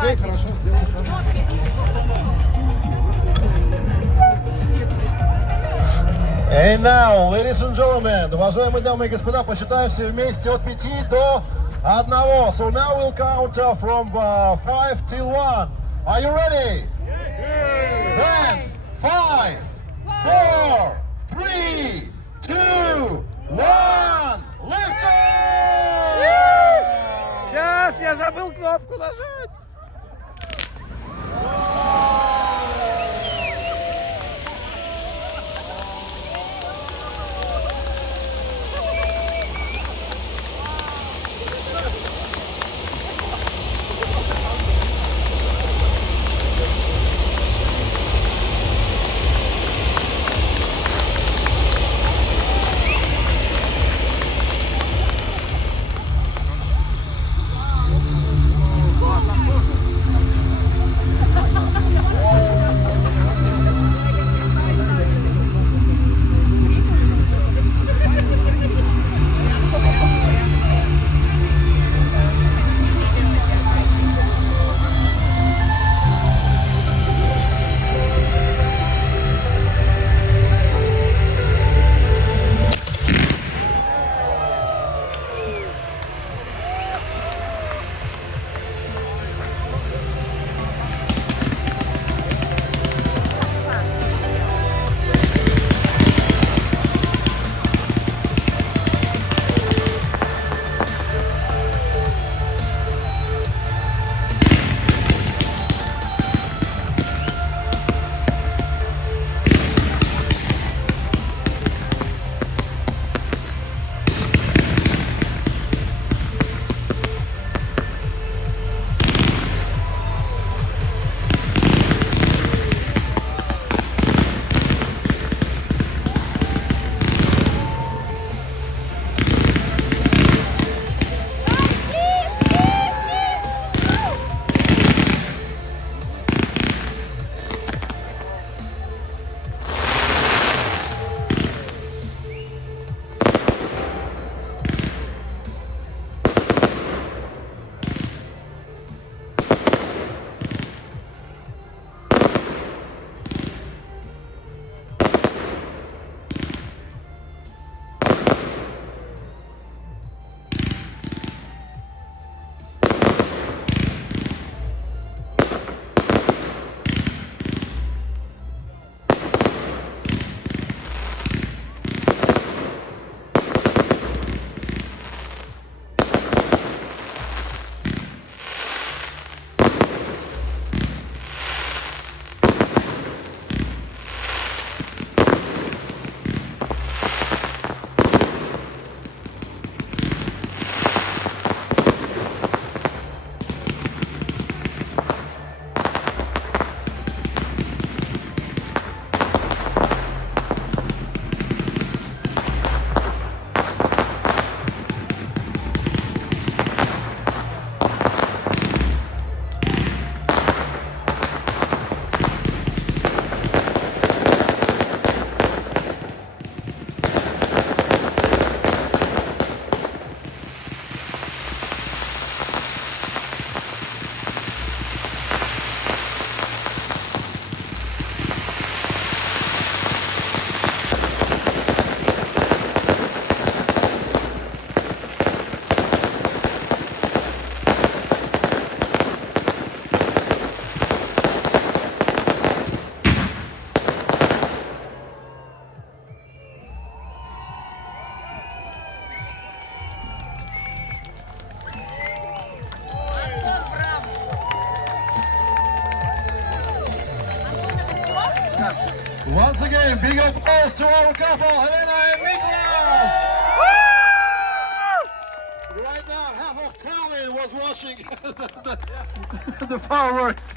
Окей, хорошо, сделай. And now, ladies and gentlemen, уважаемые дамы и господа, посчитаем все вместе от 5 до 1. So now we'll count from 5 till 1. Are you ready? Then 5, 4, 3, 2, 1, lift off! Сейчас, я забыл кнопку нажать. Once again, big applause to our couple, Helena and Niklas! Right now, half of Tallinn was watching the fireworks.